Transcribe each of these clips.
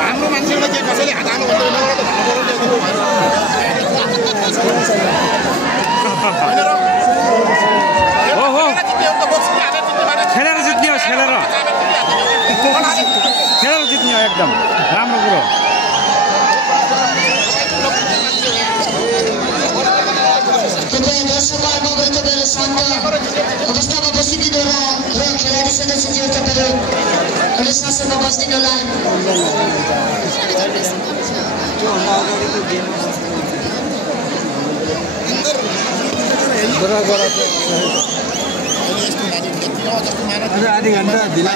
हाम्रो मान्छेलाई के कसैले हात हाल्नु भन्दैन खेलेर जित्ने हो खेलेर जित्ने हो एकदम राम्रो कुरो दर्शकहरूको गन्तव्य शान्त अवस्थामा बसिदिनु र खेलाडी सदस्यज्यू तपाईँहरू शासनमा बस्दिनु होला आधी घन्टा ढिला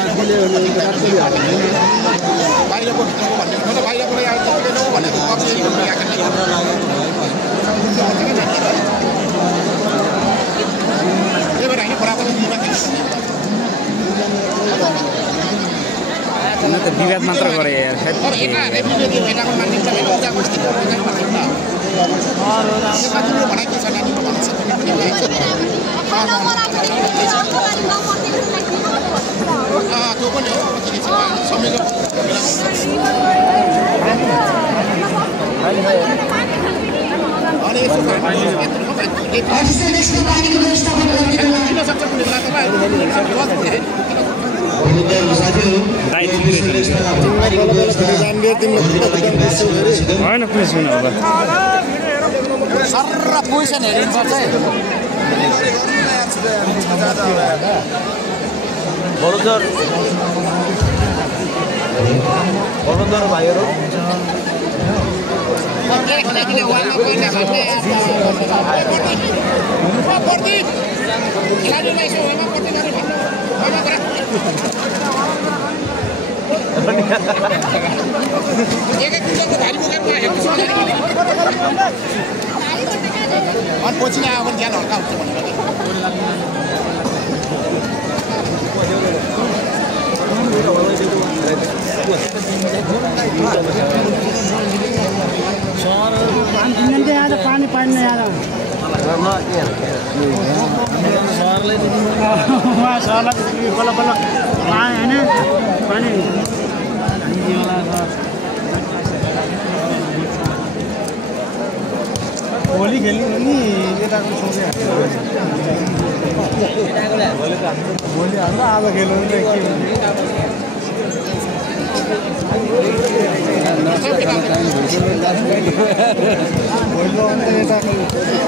बाहिरको भित्रको भन्ने बाहिरको भनेको विवाद मात्र गरे होइन कुनै सुन होला सर पोजिसन हेरिनुपर्छ है बडोदर भाइहरू पछि नै आयो भने ज्यान हल्का हुन्छ भनेर पानी पानी नहीं आ रहा है ना पानी होली खेल्नु नि यताको सोचे भोलि हाम्रो आज खेल्नु के हुन्छ